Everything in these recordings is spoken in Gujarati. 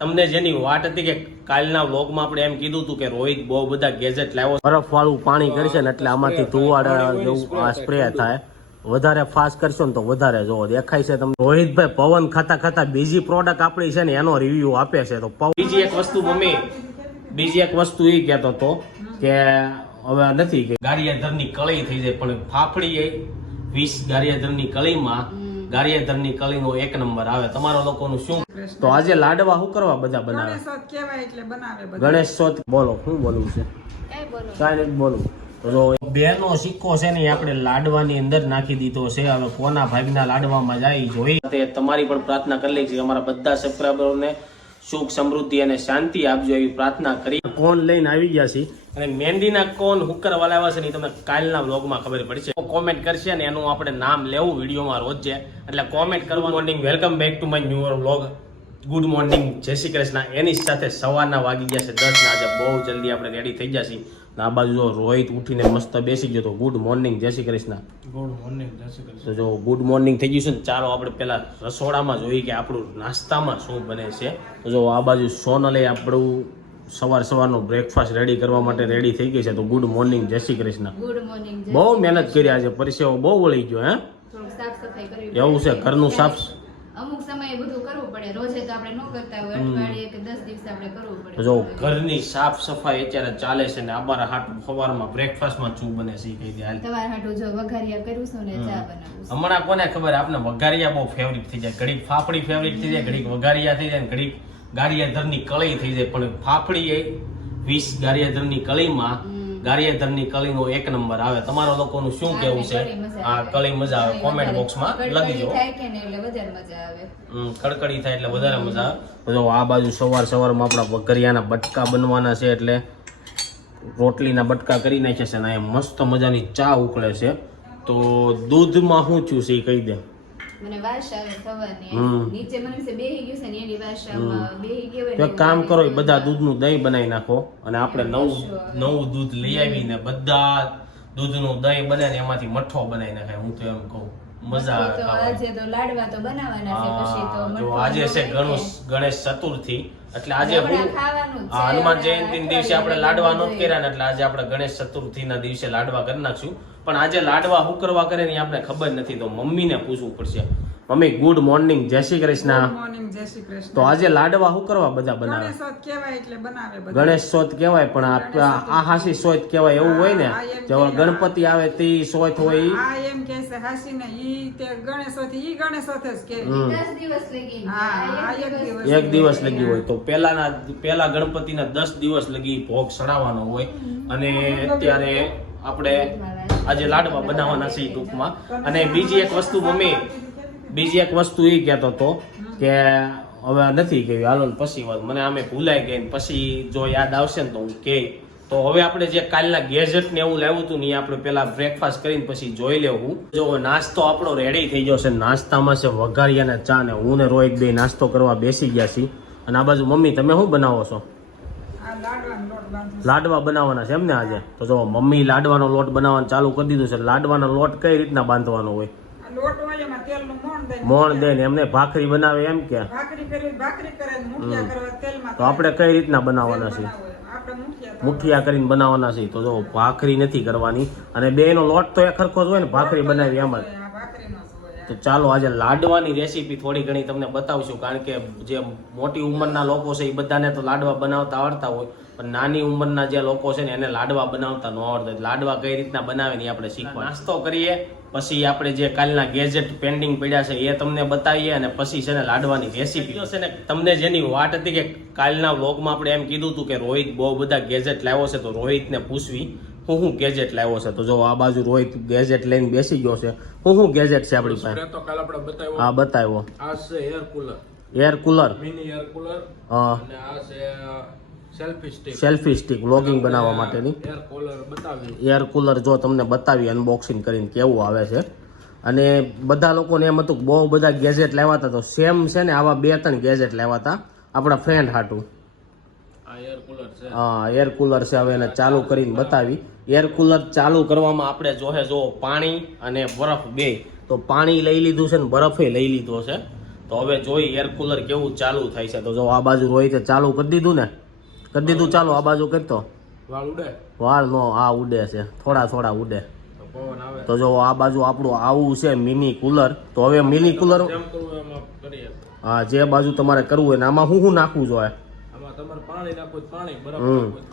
તમને જેની વાટ હતી કે કાલના વ્લોગમાં આપણે એમ કીધું હતું કે રોહિત બહુ બધા ગેજેટ લાવ્યો બરફ વાળું પાણી કરશે ને એટલે આમાંથી ધુવાડા જેવું સ્પ્રે થાય. વધારે ફાસ્ટ કરશો ને તો વધારે જોવો. દેખાય છે તમને. રોહિતભાઈ પવન ખાતા ખાતા બીજી પ્રોડક્ટ આપણી છે ને એનો રિવ્યુ આપે છે. તો બીજી એક વસ્તુ મમ્મી, બીજી એક વસ્તુ એ કહેતો હતો કે હવે નથી કે ગારિયાધરની કળી થઈ જાય, પણ ફાફડી વીસ ગારિયાધરની કળીમાં ગારિયાધરની કલિંગો એક નંબર આવે. તમારા લોકોનું શું? તો આજે લાડવા શું કરવા બધા બનાવે? ગણેશોત્સવ કહેવાય એટલે બનાવે બધા. ગણેશ ચોથ બોલો શું બોલવું છે? કાંઈ નથી બોલવું તો બેનો સિક્કો છે ને આપણે લાડવાની અંદર નાખી દીધો છે. હવે કોના ભાગના લાડવામાં જાય જોઈ. તમારી પણ પ્રાર્થના કરી લઈ છે અમારા બધા સબસ્ક્રાઈબરોને સુખ સમૃદ્ધિ અને શાંતિ આપજો એવી પ્રાર્થના કરી. ફોન લઈને આવી ગયા છે અને મહેંદીના કોન હુકર વલાવ્યા છે ને તમને કાલના વ્લોગમાં ખબર પડશે કોમેન્ટ કરશે ને એનું આપણે નામ લેવું વિડીયોમાં રોજ. છે એટલે કોમેન્ટ કરવા morning welcome back to my new vlog good morning જય શ્રી કૃષ્ણ. એની સાથે સવારના વાગી ગયા છે દસ ને આજે બહુ જલ્દી આપણે રેડી થઈ જશે આ બાજુ જો રોહિત ઉઠીને મસ્ત બેસી ગયો તો ગુડ મોર્નિંગ જય શ્રી કૃષ્ણ. ગુડ મોર્નિંગ જય શ્રી કૃષ્ણ. તો જો ગુડ મોર્નિંગ થઈ ગયું છે ને ચાલો આપણે પહેલાં રસોડામાં જોઈએ કે આપણું નાસ્તામાં શું બને છે. તો જો આ બાજુ સોનલે આપણું સવાર સવારનો બ્રેકફાસ્ટ રેડી કરવા માટે રેડી થઈ ગઈ છે તો ગુડ મોર્નિંગ જય શ્રી કૃષ્ણ. ગુડ મોર્નિંગ બહુ મહેનત કરી આજે પરિસેવો બહુ વળી ગયો હે? એવું છે ઘરનું સાફ અમુક સમયે બધું કરવું પડે. રોજે તો આપણે ન કરતા હોય અઠવાડિયે કે દસ દિવસે આપણે કરવું પડે. જો ઘરની સાફ સફાઈ અત્યારે ચાલે છે ને અમારા હાટ સવારમાં બ્રેકફાસ્ટમાં શું બને છે કહી દે હાલ. તમારે હાટું જો વઘારિયા કર્યું છું ને ચા બનાવું હમણાં કોને ખબર આપણે વઘારિયા બહુ ફેવરિટ થઈ જાય. ઘડીક ફાફડી ફેવરિટ થઈ જાય ઘડીક વઘારિયા થઈ જાય ઘડીક ગારિયાધરની કળી થઈ જાય. પણ ફાફડી એ વીસ ગારિયાધરની કળીમાં ગારિયાધરની કળીનો એક નંબર આવે. તમારા લોકોનું શું કેવું છે? આ કળી મજા આવે. કોમેન્ટ બોક્સમાં લખી દો. ને કડકડી થાય એટલે વધારે મજા આવે. જો આ બાજુ સવાર સવારમાં આપણા વઘરિયાના બટકા બનવાના છે એટલે રોટલીના બટકા કરી નાખ્યા છે અને એ મસ્ત મજાની ચા ઉકળે છે. તો દૂધમાં શું છું છે એ કહી દે. કામ કરો બધા દૂધનું દહીં બનાવી નાખો અને આપણે નવું નવું દૂધ લઈ આવીને બધા દૂધનું દહીં બનાવીને એમાંથી મઠ્ઠો બનાવી નાખાય. હું તો એમ કહું મજા આવે આજે તો લાડવા તો બનાવવાના છે પછી તો આજે છે ગણેશ ગણેશ ચતુર્થી. એટલે આજે. હનુમાન જયંતિ દિવસે આપણે લાડવા નોત કર્યા ને એટલે આજે આપણે ગણેશ ચતુર્થી ના દિવસે લાડવા કરી નાખશું પણ આજે લાડવા શું કરવા કરે ને આપણે ખબર નથી તો મમ્મીને પૂછવું પડશે મમ્મી ગુડ મોર્નિંગ જય શ્રી કૃષ્ણ. મોર્નિંગ જય શ્રી કૃષ્ણ. તો આજે લાડવા શું કરવા બધા બનાવે? ગણેશોત્સવ કહેવાય એટલે બનાવે બધા. ગણેશ ચોથ કહેવાય પણ આ આ હાસી સોત કહેવાય એવું હોય ને? કે ગણપતિ આવે તે સોત હોય ઈ. એમ કે છે હાસીને ઈ તે ગણેશોથી ઈ ગણેશોથ જ કે. હમ. દસ દિવસ લગી. હા, હા, એક દિવસ. એક દિવસ લગી હોય. તો પેલાના પેલા ગણપતિના દસ દિવસ લગી ભોગ ચડાવવાનો હોય. અને ત્યારે આપણે આજે લાડવા બનાવવાના છે ટૂંકમાં. અને બીજી એક વસ્તુ મમ્મી બીજી એક વસ્તુ એ કહેતો હતો કે હવે નથી કહ્યું હાલો ને પછી વાત. મને આમે ભૂલાઈ ગઈ ને પછી જો યાદ આવશે ને તો હું કે. તો હવે આપણે જે કાલના ગેજેટ ને એવું લાવ્યું હતું ને એ આપણે પેલા બ્રેકફાસ્ટ કરીને પછી જોઈ લેવું. જો નાસ્તો આપણો રેડી થઈ ગયો છે નાસ્તામાં છે વઘારિયા ને ચા ને હું ને રોહિત બે નાસ્તો કરવા બેસી ગયા છીએ. અને આ બાજુ મમ્મી તમે શું બનાવો છો? લાડવા બનાવવાના છે એમ ને આજે? તો જો મમ્મી લાડવાનો લોટ બનાવવાનું ચાલુ કરી દીધું છે. લાડવાનો લોટ કઈ રીતના બાંધવાનો હોય? લોટ હોય એમાં તેલનું મોણ દે ને એમને ભાખરી બનાવે એમ કે? ભાખરી કરી ભાખરી કરે ને મુઠિયા કરવા તેલમાં તો આપણે કઈ રીતના બનાવવાના છે મુઠિયા કરીને બનાવવાના છે તો જો ભાખરી નથી કરવાની. અને બેનો લોટ તો એ ખરખો જ હોય ને ભાખરી બનાવી એમ જ. તો ચાલો આજે લાડવાની રેસીપી થોડી ઘણી તમને બતાવશું કારણ કે જે મોટી ઉંમરના લોકો છે એ બધાને તો લાડવા બનાવતા આવડતા હોય પણ નાની ઉંમરના જે લોકો છે ને એને લાડવા બનાવતા ન આવડતા. લાડવા કઈ રીતના બનાવે ને આપણે શીખવા નાસ્તો કરીએ પછી આપણે જે કાલના ગેજેટ પેન્ડિંગ પડ્યા છે એ તમને બતાવીએ અને પછી છે ને લાડવાની રેસીપી છે ને તમને જેની વાત હતી કે કાલના વ્લોગમાં આપણે એમ કીધું હતું કે રોહિત બહુ બધા ગેજેટ લાવ્યો છે તો રોહિતને પૂછવી. હું હું ગેજેટ લાવ્યો છે? તો જો આ બાજુ રોહિત ગેજેટ લઈને બેસી ગયો છે. હું હું ગેજેટ છે આપણી પાસે? તો કાલ આપણે બતાવ્યો. હા બતાવ્યો. આ છે air cooler air cooler mini air cooler હા. અને આ છે selfie stick selfie stick vlogging બનાવવા માટેની. એર કુલર બતાવી એર કુલર જો તમને બતાવી અનબોક્સિંગ કરીને કેવું આવે છે. અને બધા લોકોને એમ હતું બહુ બધા ગેજેટ લાવ્યા હતા તો સેમ છે ને આવા બે ત્રણ ગેજેટ લાવ્યા હતા. આપણા ફ્રેન્ડ હાટું. એર કુલર છે. હા એર કુલર છે હવે એને ચાલુ કરીને બતાવી. એર કુલર ચાલુ કરવામાં આપણે જોહે જો પાણી અને બરફ બે. તો પાણી લઈ લીધું છે ને બરફે લઈ લીધો છે. તો હવે જોઈ એર કુલર કેવું ચાલુ થાય છે. તો જો આ બાજુ રોહિતે ચાલુ કરી દીધું ને? કરી દીધું ચાલુ આ બાજુ કરતો વાળ ઉડે? વાળ નો આ ઉડે છે. થોડા થોડા ઉડે. તો જો આ બાજુ આપણું આવું છે મિની કુલર તો હવે મિની કુલર હા જે બાજુ તમારે કરવું હોય ને આમાં હું શું નાખવું જોઈએ? તમારે પાણી પાણી બરફ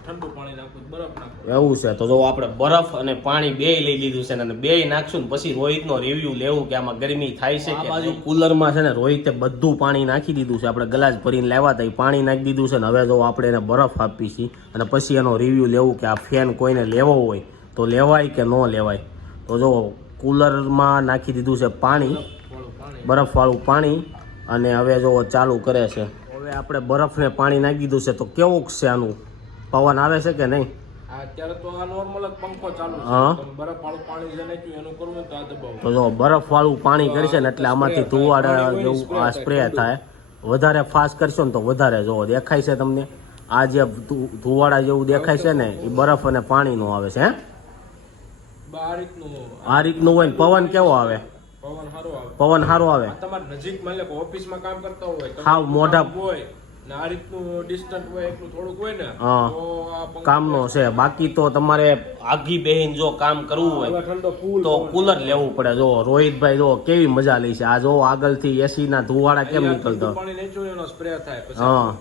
ઠંડુ પાણી બરફ નાખવું એવું છે. તો જો આપણે બરફ અને પાણી બે લઈ લીધું છે અને બે નાખશું ને પછી રોહિતનો રિવ્યુ લેવું કે આમાં ગરમી થાય છે કે બાજુ કુલરમાં છે ને રોહિતે બધું પાણી નાખી દીધું છે. આપણે ગ્લાસ ભરીને લાવ્યા હતા એ પાણી નાખી દીધું છે ને હવે જો આપણે એને બરફ આપી છીએ અને પછી એનો રિવ્યુ લેવું કે આ ફેન કોઈને લેવો હોય તો લેવાય કે ન લેવાય. તો જો કુલરમાં નાખી દીધું છે પાણી વાળું પાણી. બરફવાળું પાણી અને હવે જો ચાલુ કરે છે. હવે આપણે બરફને પાણી નાખી દીધું છે તો કેવું છે આનું? પવન આવે છે કે નહીં? અત્યારે તો આ નોર્મલ જ પંખો ચાલુ છે. બરફ વાળું પાણી જે નાખ્યું એનું કરવું તો આ દબાવો. તો જો બરફવાળું પાણી કરશે ને એટલે આમાંથી ધુવાડા જેવું આ સ્પ્રે થાય. વધારે ફાસ્ટ કરશો ને તો વધારે જો દેખાય છે તમને. આ જે ધુવાડા જેવું દેખાય છે ને એ બરફ અને પાણીનું આવે છે હે? આ રીતનું. આ રીતનું હોય ને પવન કેવો આવે? પવન સારો આવે. પવન સારો આવે. તમારે નજીકમાં એટલે ઓફિસમાં કામ કરતા હોય હા મોઢા- હોય આ રીતનું ડિસ્ટન્ટ હોય એટલું થોડુંક હોય ને હા. તો કામનો છે. બાકી તો તમારે આગી બેહીને જો કામ કરવું હોય તો કુલર લેવું પડે. જો રોહિતભાઈ જો કેવી મજા લે છે. આ જો આગળથી એસી ના ધુવાડા કેમ નીકળતો? હા.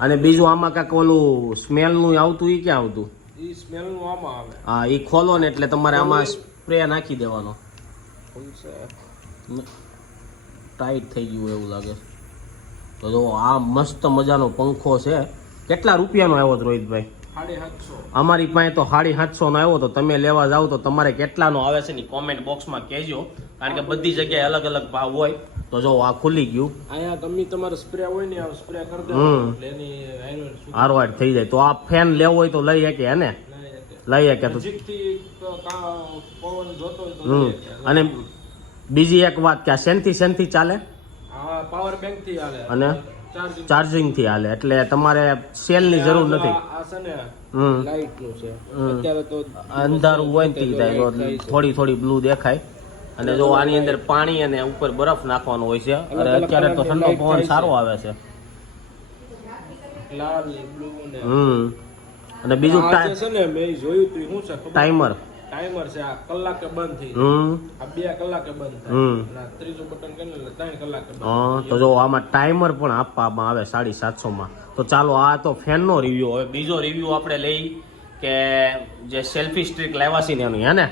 અને બીજું આમાં કાંઈક ઓલું સ્મેલનું આવતું એ ક્યાં આવતું? હા એ ખોલો ને એટલે તમારે આમાં સ્પ્રે નાખી દેવાનો. ટાઈટ થઈ ગયું એવું લાગે. તો જો આ મસ્ત મજાનો પંખો છે. કેટલા રૂપિયાનો આવ્યો હતો રોહિતભાઈ? અમારી પાસે તો સાડી સાતસો નો આવ્યો તો તમે લેવા જાવ તો તમારે કેટલાનો આવે છે ને કોમેન્ટ બોક્સમાં કહેજો. કારણ કે બધી જગ્યાએ અલગ અલગ ભાવ હોય. તો જો આ ખુલી ગયું. અહીંયા ગમે તમારે સ્પ્રે હોય ને સ્પ્રે કરી. દેવાનો. એટલે એની હારવાડ થઈ જાય. તો આ ફેન લેવો હોય તો લઈ શકે હે ને? નહીં એટલે લઈ શકે તો. અને બીજી એક વાત કે આ શેનથી શેનથી ચાલે? પાવર બેંકથી હાલે. અને? ચાર્જિંગ ચાર્જિંગથી હાલે એટલે તમારે જરૂર નથી. છે ને હમ. લાઈટનું છે. હમ. અત્યારે તો અંધારું હોય ને થાય થોડી થોડી બ્લુ દેખાય. અને જો આની અંદર પાણી અને ઉપર બરફ નાખવાનો હોય છે. અને અત્યારે તો ઠંડો પવન સારો આવે છે. હમ. અને બીજું ટાઈમ છે ને મેં જોયું તું શું છે? ટાઈમર. ટાઈમર છે આ કલાકે બંધ થઈ હમ. આ બે કલાકે બંધ થાય. ત્રીજું બટન કરીને ત્રણ કલાકે હા તો જો આમાં ટાઈમર પણ આપવામાં આવે સાડી સાતસોમાં. તો ચાલો આ તો ફેનનો રિવ્યુ હવે બીજો રિવ્યુ આપણે લઈ કે જે સેલ્ફી સ્ટ્રીક લાવ્યા છે ને એનું હે ને?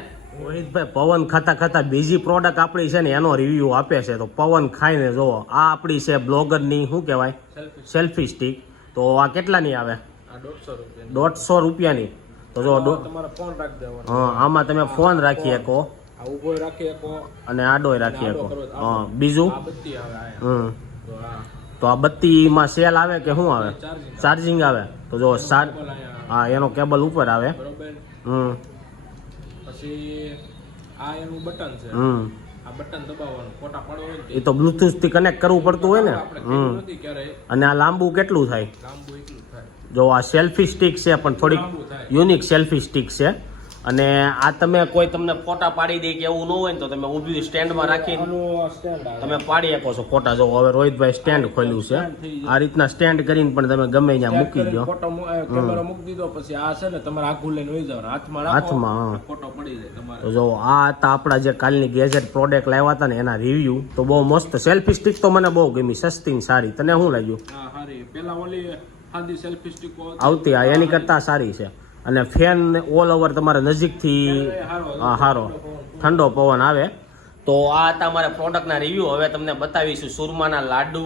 રોહિતભાઈ પવન ખાતા ખાતા બીજી પ્રોડક્ટ આપણી છે ને એનો રિવ્યુ આપે છે. તો પવન ખાઈને જો આ આપણી છે બ્લોગરની શું કહેવાય? સેલ્ફી સ્ટિક તો આ કેટલાની આવે? દોઢસો રૂપિયાની. તો જો ફોન હા આમાં તમે ફોન રાખી શકો. અને આડોય રાખી શકો. હા બીજું? હમ. તો આ બત્તી બત્તીમાં સેલ આવે કે શું આવે? ચાર્જિંગ આવે. તો જો સાત હા એનો કેબલ ઉપર આવે. હમ. પછી આ એનું બટન છે. હમ. એ તો બ્લુટૂથથી કનેક્ટ કરવું પડતું હોય ને? હમ. અને આ લાંબુ કેટલું થાય? જો આ સેલ્ફી સ્ટિક છે પણ થોડીક યુનિક સેલ્ફી સ્ટિક છે. અને આ તમે કોઈ તમને ફોટા પાડી દે કે એવું ન હોય ને તો તમે ઊભી સ્ટેન્ડમાં રાખી તમે પાડી શકો છો ફોટા. જો હવે રોહિતભાઈ સ્ટેન્ડ ખોલ્યું છે. આ રીતના સ્ટેન્ડ કરીને પણ તમે ગમે ત્યાં મૂકી દો. ફોટો મૂકી દીધો પછી આ છે ને તમારે આખું લઈને હોય જાવ હાથમાં હાથમાં ફોટો પડી જાય તમારે. જો આ હતા આપણા જે કાલની ગેજેટ પ્રોડક્ટ લાવ્યા હતા ને એના રિવ્યુ તો બહુ મસ્ત. સેલ્ફી સ્ટિક તો મને બહુ ગમી. સસ્તી ને સારી. તને શું લાગ્યું? હા પેલા ઓલી આવતી આ એની કરતાં સારી છે. અને ફેન ઓલ ઓવર તમારે નજીકથી હારો સારો ઠંડો પવન આવે. તો આ હતા અમારા પ્રોડક્ટના રિવ્યૂ હવે તમને બતાવીશું સુરમાના લાડુ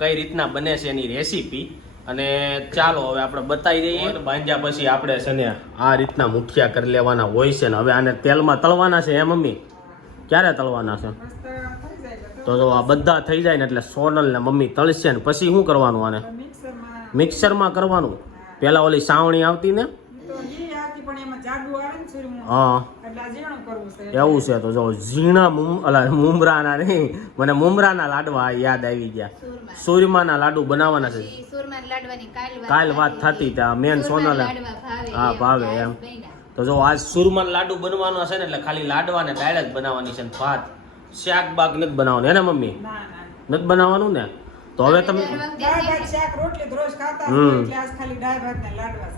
કઈ રીતના બને છે એની રેસીપી અને ચાલો હવે આપણે બતાવી દઈએ. બાંધ્યા પછી આપણે છે ને આ રીતના મુઠિયા કરી લેવાના હોય છે ને. હવે આને તેલમાં તળવાના છે એ મમ્મી? ક્યારે તળવાના છે? તો જો આ બધા થઈ જાય ને એટલે સોનલ ને મમ્મી તળશે ને. પછી શું કરવાનું આને? મિક્સરમાં કરવાનું. પેલા ઓલી સાવણી આવતી ને? તો ઈ આવતી પણ એમાં જાડુ આવે ને ચૂરમું હા. એવું છે તો જો ઝીણા મુમ અલા મુમરાના નહીં મને મુમરાના લાડવા યાદ આવી ગયા. સૂરમાના. સુરમાના લાડુ બનાવવાના છે. લાડવાની કાલ વાત થતી ત્યાં મેન સોના સોનલ. હા, ભાવે એમ. તો જો આજ સુરમાના લાડુ બનવાનો છે ને એટલે ખાલી લાડવા ને દાળ જ બનાવવાની છે ને ભાત. શાક બાક નથી બનાવવાનું. એને મમ્મી? ના ના. નથી બનાવવાનું ને? તો હવે તમે દાળ ભાત શાક રોટલી રોજ ખાતા. એટલે આજ ખાલી દાળ ભાત ને લાડવા.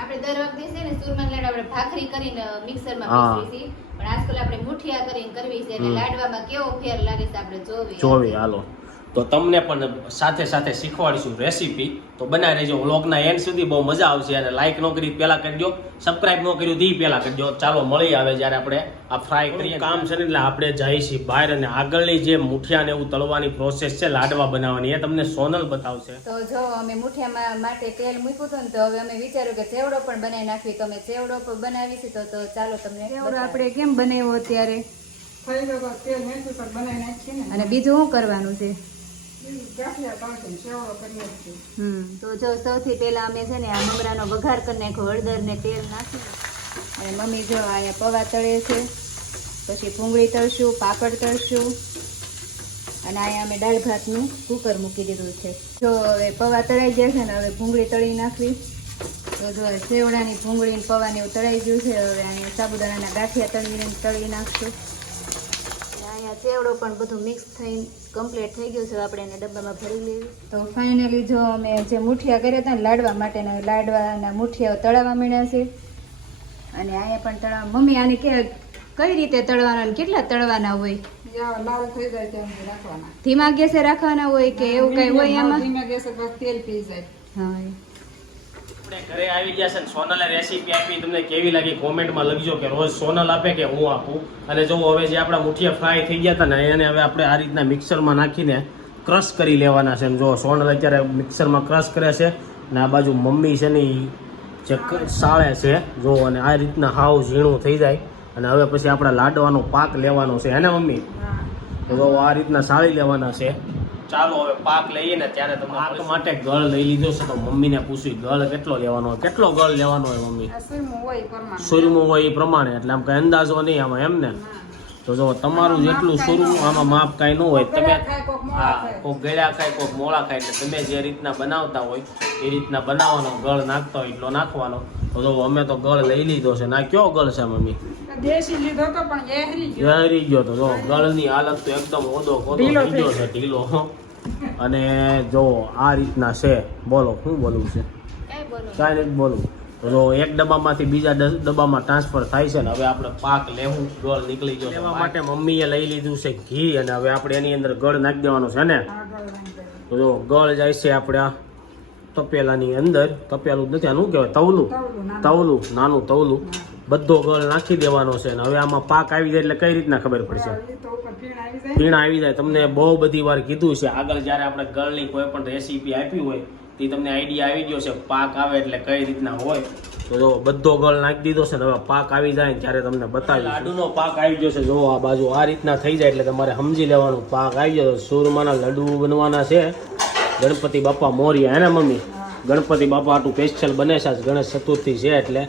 આપણે દર વખતે છે ને સુરમાન લાડુ આપણે ભાખરી કરીને મિક્સરમાં છીએ. પણ આજકાલ આપણે મુઠિયા કરીને કરવી છે અને એટલે લાડવામાં કેવો ફેર લાગે છે આપણે જોવી. જોવી હાલો. તો તમને પણ સાથે સાથે શીખવાડીશું રેસીપી તો બનાવી રહેજો. વ્લોગના એન્ડ સુધી બહુ મજા આવશે અને લાઈક ન કરી પહેલાં કરજો સબસ્ક્રાઈબ ન કર્યું તે પહેલાં કરજો ચાલો મળી આવે જ્યારે આપણે આ ફ્રાય કરીએ. કામ છે ને એટલે આપણે જઈએ છીએ બહાર અને આગળની જે મુઠિયા ને એવું તળવાની પ્રોસેસ છે લાડવા બનાવવાની એ તમને સોનલ બતાવશે. તો જો અમે મુઠિયા માટે તેલ મૂક્યું હતું ને તો હવે અમે વિચાર્યું કે ચેવડો પણ બનાવી નાખવી તો અમે ચેવડો પણ બનાવી છે તો તો ચાલો તમને ચેવડો આપણે કેમ બનાવ્યો અત્યારે? થઈ ગયો તો તેલ મેથું પર બનાવી નાખીએ ને. અને બીજું શું કરવાનું છે? તો જો સૌથી પહેલા અમે છે ને આ મમરાનો વઘાર કરી નાખ્યો, હળદર ને તેલ નાખી અને મમ્મી જો અહીંયા પૌવા તળે છે, પછી ભૂંગળી તળશું, પાપડ તળશું. અને અહીંયા અમે દાળ ભાતનું કુકર મૂકી દીધું છે. જો હવે પૌવા તળાઈ ગયા છે ને, હવે ભૂંગળી તળી નાખવી. તો જો સેવડાની ભૂંગળી ને પૌવાની તળાઈ ગયું છે, હવે અહીંયા સાબુદાણાના ગાંઠિયા તળીને તળી નાખશું. અને ચેવડો પણ બધું મિક્સ થઈને કમ્પ્લીટ થઈ ગયું છે. આપણે એને ડબ્બામાં ભરી લેવી. તો ફાઇનલી જો અમે જે મુઠિયા કર્યા હતા ને લાડવા માટેના લાડવાના મુઠિયાઓ તળાવવા માંડ્યા છે. અને અહીંયા પણ તળાવ મમ્મી આને કે કઈ રીતે તળવાના અને કેટલા તળવાના હોય? લાલ થઈ જાય ત્યાં રાખવાના. ધીમા ગેસે રાખવાના હોય કે એવું કઈ હોય એમાં ધીમા ગેસે તેલ પી જાય. હા ઘરે આવી ગયા છે ને સોનલે રેસીપી આપી તમને કેવી લાગી કોમેન્ટમાં લખજો કે રોજ સોનલ આપે કે હું આપું? અને જો હવે જે આપણા મુઠિયા ફ્રાય થઈ ગયા હતા ને એને હવે આપણે આ રીતના મિક્સરમાં નાખીને ક્રશ કરી લેવાના છે. જો સોનલ અત્યારે મિક્સરમાં ક્રશ કરે છે અને આ બાજુ મમ્મી છે ને જે સાળે છે. જો અને આ રીતના હાવ ઝીણું થઈ જાય. અને હવે પછી આપણે લાડવાનો પાક લેવાનો છે. હે ને મમ્મી? તો જો આ રીતના સાળી લેવાના છે. ચાલો હવે પાક લઈએ ને ત્યારે તમે પાક માટે ગળ લઈ લીધો છે તો મમ્મીને પૂછ્યું ગળ કેટલો લેવાનો હોય? કેટલો ગળ લેવાનો હોય મમ્મી? સુરમું હોય એ પ્રમાણે. સુરમું હોય એ પ્રમાણે એટલે આમ કઈ અંદાજો નહીં આમાં એમ ને? તો જો તમારું જેટલું સુરમું આમાં માપ કાંઈ ન હોય તમે હા કોક ગળ્યા ખાય કોક મોળા ખાય એટલે તમે જે રીતના બનાવતા હોય એ રીતના બનાવવાનો ગળ નાખતા હોય એટલો નાખવાનો. તો જો અમે તો ગળ લઈ લીધો છે. ના કયો ગળ છે મમ્મી? દેશી લીધો તો પણ એહરી ગયો. તો જો ગળની હાલત તો એકદમ ઓદો કોદો થઈ ગયો છે ઢીલો. અને જો આ રીતના છે બોલો શું બોલવું છે? કઈ નથી બોલવું જો એક ડબ્બામાંથી બીજા ડબ્બામાં ટ્રાન્સફર થાય છે ને હવે આપણે પાક લેવું ગળ નીકળી ગયો લેવા માટે મમ્મીએ લઈ લીધું છે ઘી અને હવે આપણે એની અંદર ગળ નાખી દેવાનું છે ને. તો જો ગળ જાય છે આપણે તપેલાની અંદર. તપેલું નથી આનું શું કહેવાય? તવલું. તવલું તવલું નાનું તવલું. બધો ગળ નાખી દેવાનો છે ને હવે આમાં પાક આવી જાય એટલે કઈ રીતના ખબર પડશે? ઈ ફીણ આવી જાય પીણ આવી જાય. તમને બહુ બધી વાર કીધું છે. આગળ જ્યારે આપણે ગળની કોઈ પણ રેસીપી આપી હોય તે તમને આઈડિયા આવી ગયો છે પાક આવે એટલે કઈ રીતના હોય. તો જો બધો ગળ નાખી દીધો છે ને હવે પાક આવી જાય ને ત્યારે તમને બતાવી લાડુનો પાક આવી ગયો છે. જો આ બાજુ આ રીતના થઈ જાય એટલે તમારે સમજી લેવાનું. પાક આવી ગયો સુરમાના લડુ બનવાના છે. ગણપતિ બાપા મોર્યા હે ને મમ્મી? ગણપતિ બાપા આટલું સ્પેશિયલ બને છે. આજ ગણેશ ચતુર્થી છે એટલે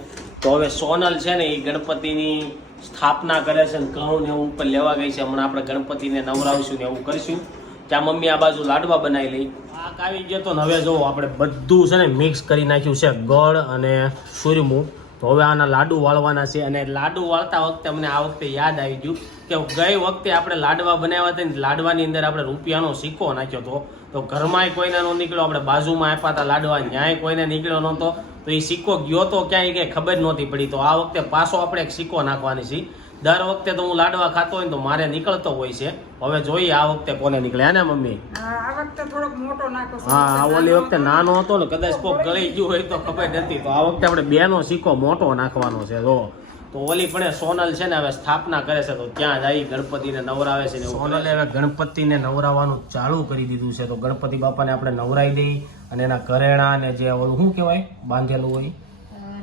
તો હવે સોનલ છે ને એ ગણપતિની સ્થાપના કરે છે ઘઉં ને એવું ઉપર લેવા ગઈ છે. હમણાં આપણે ગણપતિને નવરાવશું ને એવું કરીશું. ત્યાં મમ્મી આ બાજુ લાડવા બનાવી લઈ. પાક આવી ગયો તો ને હવે જો આપણે બધું છે ને મિક્સ કરી નાખ્યું છે. ગળ અને સુરમું. તો હવે આના લાડુ વાળવાના છે અને લાડુ વાળતા વખતે અમને આ વખતે યાદ આવી ગયું કે ગઈ વખતે આપણે લાડવા બનાવ્યા હતા ને લાડવાની અંદર આપણે રૂપિયાનો સિક્કો નાખ્યો હતો. તો ઘરમાંય કોઈને નો નીકળ્યો આપણે બાજુમાં આપ્યા હતા લાડવા ન્યાય કોઈને નીકળ્યો નહોતો તો એ સિક્કો ગયો તો ક્યાંય કંઈ ખબર નહોતી પડી. તો આ વખતે પાછો આપણે એક સિક્કો નાખવાની છે. દર વખતે તો હું લાડવા ખાતો હોય ને તો મારે નીકળતો હોય છે. હવે જોઈએ આ વખતે કોને નીકળે. ને મમ્મી? હા ઓલી વખતે નાનો હતો ને કદાચ કોક ગળી ગયું હોય તો ખબર નથી. તો આ વખતે આપણે બેનો સિક્કો મોટો નાખવાનો છે જો. તો ઓલી પણ સોનલ છે ને હવે સ્થાપના કરે છે તો ત્યાં જઈ ગણપતિને નવરાવે છે સોનલે હવે ગણપતિને નવરાવવાનું ચાલુ કરી દીધું છે. તો ગણપતિ બાપાને આપણે નવરાવી દઈ અને એના કરેણા ને જે ઓલું શું કહેવાય? બાંધેલું હોય.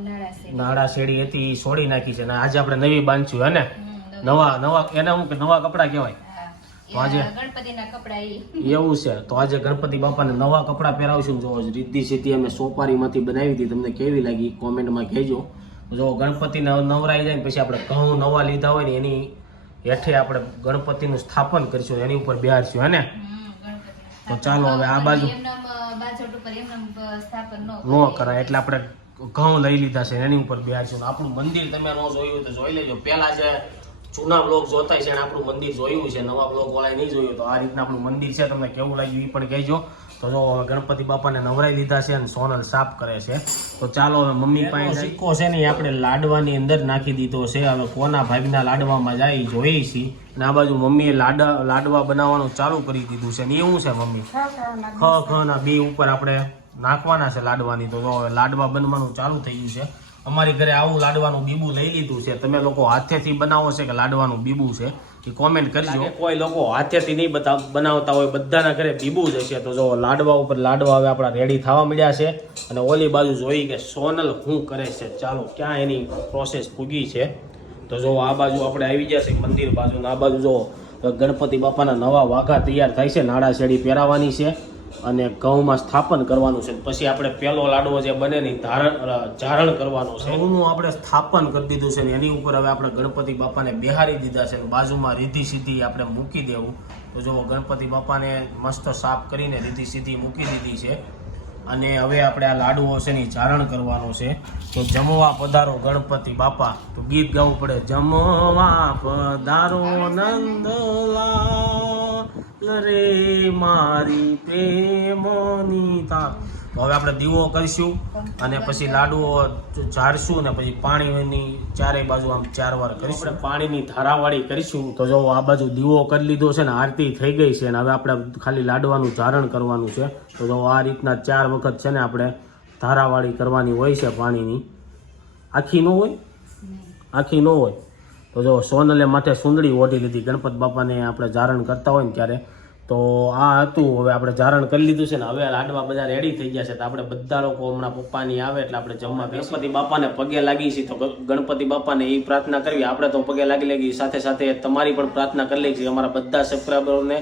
નાળા નાડા શેડી હતી એ છોડી નાખી છે. ને આજે આપણે નવી બાંધશું હે ને? નવા. નવા એને શું કે નવા કપડાં કહેવાય? તો આજે ગણપતિના કપડા ઈ. એવું છે. તો આજે ગણપતિ બાપાને નવા કપડાં પહેરાવશું જો રીતિ સીધી અમે સોપારીમાંથી બનાવી હતી તમને કેવી લાગી? કોમેન્ટમાં કહેજો. જો ગણપતિ નવરાઈ જાય ને પછી આપણે ઘઉં નવા લીધા હોય ને એની હેઠે આપણે ગણપતિનું સ્થાપન કરીશું એની ઉપર બેહારશું હે ને? તો ચાલો હવે આ બાજુ ન કરાય. એટલે આપણે ઘઉં લઈ લીધા છે એની ઉપર બેહારશું આપણું મંદિર તમે ન જોયું તો જોઈ લેજો. પહેલા જે જૂના બ્લોગ જોતા છે આપણું મંદિર જોયું છે નવા બ્લોગ વાળા નહીં જોયું તો આ રીતના આપણું મંદિર છે તમને કેવું લાગ્યું એ પણ કહેજો. તો જો હવે ગણપતિ બાપાને નવરાઈ લીધા છે અને સોનલ સાફ કરે છે તો ચાલો હવે મમ્મી પાસે સિક્કો છે ને આપણે લાડવાની અંદર નાખી દીધો છે. હવે કોના ભાગના લાડવામાં જાય જોઈએ છીએ અને આ બાજુ મમ્મીએ લાડા લાડવા બનાવવાનું ચાલુ કરી દીધું છે ને એવું છે મમ્મી? ખ ખ ના બે ઉપર આપણે નાખવાના છે લાડવાની. તો જો હવે લાડવા બનવાનું ચાલુ થઈ ગયું છે. અમારી ઘરે આવું લાડવાનું બીબું લઈ લીધું છે. તમે લોકો હાથેથી બનાવો છે કે લાડવાનું બીબું છે? એ કોમેન્ટ કરજો. કોઈ લોકો હાથેથી નહીં બતા, બનાવતા હોય, બધાના ઘરે બીબું જ હશે. તો જો લાડવા ઉપર લાડવા હવે આપણા રેડી થવા મળ્યા છે. અને ઓલી બાજુ જોઈ કે સોનલ શું કરે છે? ચાલો, ક્યાં એની પ્રોસેસ પૂગી છે? તો જો આ બાજુ આપણે આવી છે મંદિર બાજુ આ બાજુ જો ગણપતિ બાપાના નવા વાઘા તૈયાર થાય છે. નાડા શેડી પહેરાવાની છે. અને ઘઉંમાં સ્થાપન કરવાનું છે. પછી આપણે પેલો લાડવો જે બને ને ધારણ ધારણ કરવાનો છે. ઘઉંનું આપણે સ્થાપન કરી દીધું છે ને એની ઉપર હવે આપણે ગણપતિ બાપાને બેહારી દીધા છે બાજુમાં રીધી સીધી આપણે મૂકી દેવું. તો જો ગણપતિ બાપાને મસ્ત સાફ કરીને રીધી સીધી મૂકી દીધી છે. અને હવે આપણે આ લાડુઓ છે ને ચારણ કરવાનો છે તો જમવા પધારો ગણપતિ બાપા. તો ગીત ગાવું પડે, જમવા પધારો નંદલા રે મારી પ્રેમની તાર તો હવે આપણે દીવો કરીશું અને પછી લાડુઓ ઝાડશું ને પછી પાણીની ચારેય બાજુ આમ ચાર વાર કરીશું આપણે પાણીની ધારાવાળી કરીશું. તો જો આ બાજુ દીવો કરી લીધો છે ને આરતી થઈ ગઈ છે ને હવે આપણે ખાલી લાડવાનું ધારણ કરવાનું છે. તો જો આ રીતના ચાર વખત છે ને આપણે ધારાવાળી કરવાની હોય છે પાણીની. આખી ન હોય? આખી ન હોય. તો જો સોનલે માથે સુંદડી ઓઢી લીધી. ગણપત બાપાને આપણે ધારણ કરતા હોય ને ત્યારે તો આ હતું, હવે આપણે જારણ કરી લીધું છે ને, હવે લાડવા બધા રેડી થઈ ગયા છે. તો આપણે બધા લોકો હમણાં પપ્પાની આવે એટલે આપણે જમવા ગણપતિ બાપાને પગે લાગી છીએ તો ગણપતિ બાપાને એ પ્રાર્થના કરવી. આપણે તો પગે લાગી લાગી સાથે સાથે તમારી પણ પ્રાર્થના કરી લઈ છીએ અમારા બધા સબસ્ક્રાઈબરોને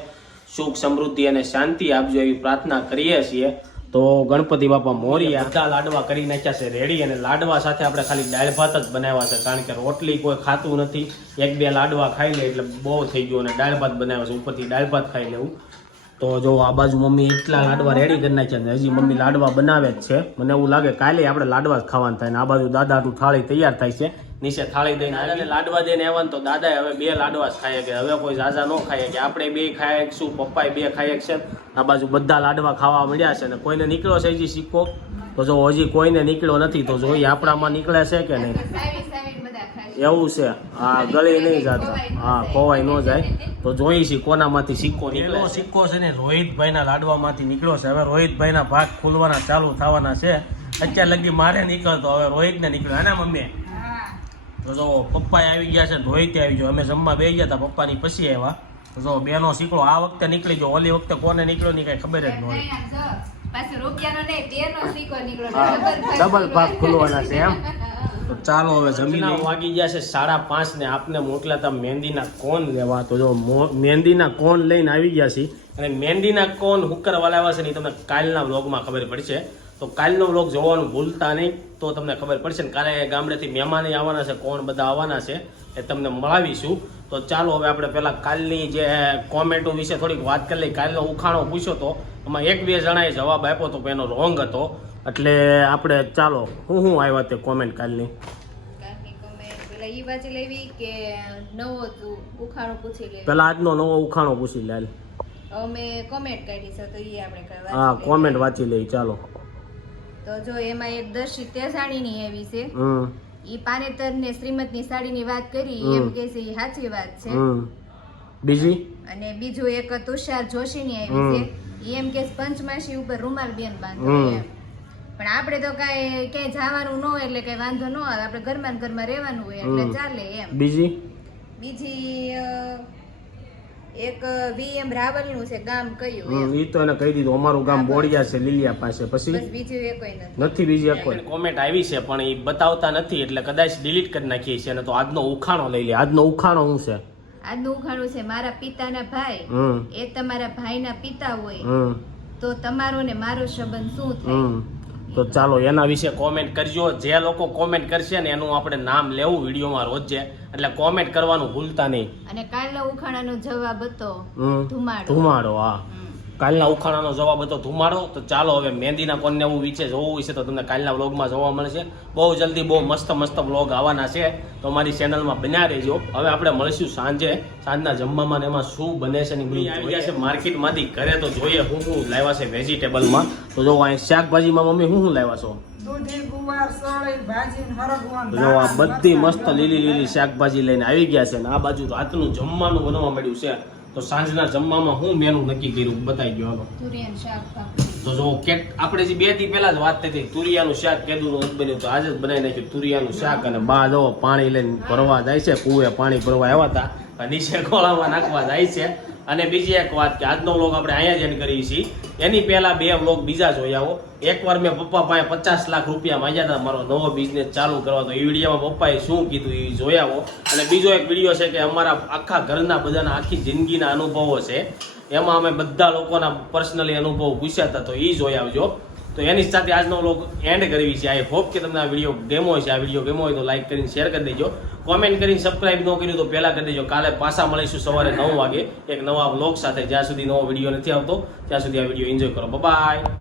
સુખ, સમૃદ્ધિ અને શાંતિ આપજો એવી પ્રાર્થના કરીએ છીએ. તો ગણપતિ બાપા મોરિયા. બધા લાડવા કરી નાખ્યા છે, રેડી. અને લાડવા સાથે આપણે ખાલી દાળ ભાત જ બનાવ્યા છે, કારણ કે રોટલી કોઈ ખાતું નથી. એક બે લાડવા ખાઈ લે એટલે બહુ થઈ ગયું અને દાળ ભાત બનાવ્યા છે, ઉપરથી દાળ ભાત ખાઈ લેવું. તો જો આ બાજુ મમ્મી એટલા લાડવા રેડી કરી નાખ્યા છે, હજી મમ્મી લાડવા બનાવે જ છે. મને એવું લાગે કાલે આપણે લાડવા જ ખાવાના થાય ને આ બાજુ દાદાનું થાળી તૈયાર થાય છે. નીચે થાળી દઈને દાદાને લાડવા દઈને આવ્યા ને તો દાદા હવે બે લાડવા જ ખાઈએ કે હવે કોઈ ઝાઝા ન ખાય કે આપણે બે ખાઈએ શું પપ્પાએ બે ખાઈએ છે આ બાજુ બધા લાડવા ખાવા મળ્યા છે ને કોઈને નીકળ્યો છે હજી સિક્કો? તો જો હજી કોઈને નીકળ્યો નથી તો જોઈએ આપણામાં નીકળે છે કે નહીં? એવું છે. હા ગળી નહીં જતા. હા ખોવાઈ ન જાય. તો જોઈ કોનામાંથી સિક્કો નીકળ્યો સિક્કો છે ને રોહિતભાઈના લાડવામાંથી નીકળ્યો છે. હવે રોહિતભાઈના ભાગ ખુલવાના ચાલુ થવાના છે. અત્યાર લગી મારે નીકળતો હવે રોહિતને નીકળ્યો. હે ને મમ્મી તો જો પપ્પા આવી ગયા છે રોહિતે આવી ગયો અમે જમવા બે ગયા હતા પપ્પાની પછી આવ્યા. તો જો બેનો શીખલો. આ વખતે નીકળી ગયો. ઓલી વખતે કોને નીકળ્યો ની કઈ ખબર જ ન હોય. ડબલ ડબલ ભાગ ખુલવાના છે એમ. તો ચાલો હવે જમીન વાગી ગયા છે સાડા પાંચ ને આપને મોકલ્યા હતા મહેંદીના કોન લેવા. તો જો મો- મહેંદીના કોન લઈને આવી ગયા છીએ. અને મહેંદીના કોન હુકર વાલાવા છે ને તમને કાલના વ્લોગમાં ખબર પડશે. તો કાલનો વ્લોગ જોવાનું ભૂલતા નહીં. તો તમને ખબર પડશે ને કાલે ગામડેથી મહેમાન આવવાના છે કોણ બધા આવવાના છે એ તમને મળાવીશું. તો ચાલો હવે આપણે પહેલાં કાલની જે કોમેન્ટો વિશે થોડીક વાત કરી લઈએ. કાલનો ઉખાણો પૂછ્યો તો એમાં એક બે જણાએ જવાબ આપ્યો તો એનો રોંગ હતો. એટલે આપણે ચાલો હું હું આવ્યા તે કોમેન્ટ કાલની? પેલા આજનો નવો ઉખાણો પૂછી લે. અમે કોમેન્ટ કાઢી છે તો ઈ આપણે હા કોમેન્ટ વાંચી લઈ ચાલો. તો જો એમાં એક દર્શિત તેસાણીની એવી છે. ઈ પાનેતર ને શ્રીમતની સાડીની વાત કરી એમ કે છે ઈ સાચી વાત છે. બીજી? અને બીજું એક તુષાર જોશીની આવી છે. એમ કે પંચમાસી ઉપર રૂમાલ બેન બાંધો એમ. પણ આપણે તો કઈ ક્યાંય જવાનું ન હોય એટલે કઈ વાંધો ન આવે. આપણે ઘરમાં ઘરમાં રહેવાનું હોય એટલે ચાલે એમ. બીજી? બીજી એક વીએમ રાવલનું છે ગામ કયું એ તો એને કહી દીધું અમારું ગામ બોડિયા છે લીલિયા પાસે. પછી? બીજું એ કોઈ નથી. નથી બીજી એક કોઈ કોમેન્ટ આવી છે પણ એ બતાવતા નથી એટલે કદાચ ડિલીટ કરી નાખીએ છીએ અને તો આજનો ઉખાણો લઈ લે. આજનો ઉખાણો શું છે? આજનું ઉખાણું છે મારા પિતાના ભાઈ. હમ. એ તમારા ભાઈના પિતા હોય. હમ. તો તમારો ને મારો સંબંધ શું થાય? હમ. તો ચાલો એના વિશે કોમેન્ટ કરજો. જે લોકો કોમેન્ટ કરશે ને એનું આપણે નામ લેવું વિડીયોમાં રોજે. એટલે કોમેન્ટ કરવાનું ભૂલતા નહીં. અને કાલે ઉખાણાનો જવાબ હતો ધુમાડો. ધુમાડો હા. કાલના ઉખાણાનો જવાબ હતો ધુમાડો. તો ચાલો હવે મહેંદીના કોને એવું વિશે જોવું વિશે તો તમને કાલના વ્લોગમાં જોવા મળશે. બહુ જલ્દી બહુ મસ્ત મસ્ત વ્લોગ આવવાના છે. તો અમારી ચેનલમાં બન્યા રહેજો. હવે આપણે મળીશું સાંજે. સાંજના જમવામાં એમાં શું બને છે ને બધું આવી છે માર્કેટમાંથી. ઘરે તો જોઈએ હું શું લાવ્યા છે વેજીટેબલમાં તો જો અહીં શાકભાજીમાં મમ્મી શું શું લાવ્યા છો? દૂધી ગુવાર સળી ભાજી ને હરગવાનું તો જો આ બધી મસ્ત લીલી લીલી શાકભાજી લઈને આવી ગયા છે ને આ બાજુ રાતનું જમવાનું બનવા મળ્યું છે. તો સાંજના જમવામાં હું મેનુ નક્કી કર્યું? બતાવી ગયો હાલો. તુરિયન શાક તો જો કે આપણે જે બેથી પહેલા જ વાત થઈ હતી તુરિયાનું શાક કેદું નું બન્યું તો આજે જ બનાવી નાખ્યું તુરિયાનું શાક અને બા જો પાણી લઈને ભરવા જાય છે કુએ પાણી ભરવા આવ્યા હતા નીચે ખોળામાં નાખવા જાય છે. અને બીજી એક વાત કે આજનો વ્લોગ આપણે અહીંયા જ કરીએ છીએ. એની પહેલાં બે વ્લોગ બીજા જોઈ આવો. એકવાર મેં પપ્પા પાસે પચાસ લાખ રૂપિયા માંગ્યા હતા મારો નવો બિઝનેસ ચાલુ કરવા, તો એ વિડીયોમાં પપ્પાએ શું કીધું એ જોઈ આવો. અને બીજો એક વીડિયો છે કે અમારા આખા ઘરના બધાના આખી જિંદગીના અનુભવો છે. એમાં અમે બધા લોકોના પર્સનલી અનુભવ પૂછ્યા હતા, તો એ જોઈ આવજો. તો એની સાથે આજનો વ્લોગ એન્ડ કરવી છે. આઈ હોપ કે તમને આ વીડિયો ગેમો છે આ વીડિયો ગેમો હોય તો લાઈક કરીને શેર કરી દેજો. કોમેન્ટ કરીને સબસ્ક્રાઇબ ન કર્યું તો પહેલાં કરી દેજો. કાલે પાછા મળીશું સવારે નવ વાગે એક નવા વ્લોગ સાથે. જ્યાં સુધી નવો વીડિયો નથી આવતો, ત્યાં સુધી આ વીડિયો એન્જોય કરો. બાય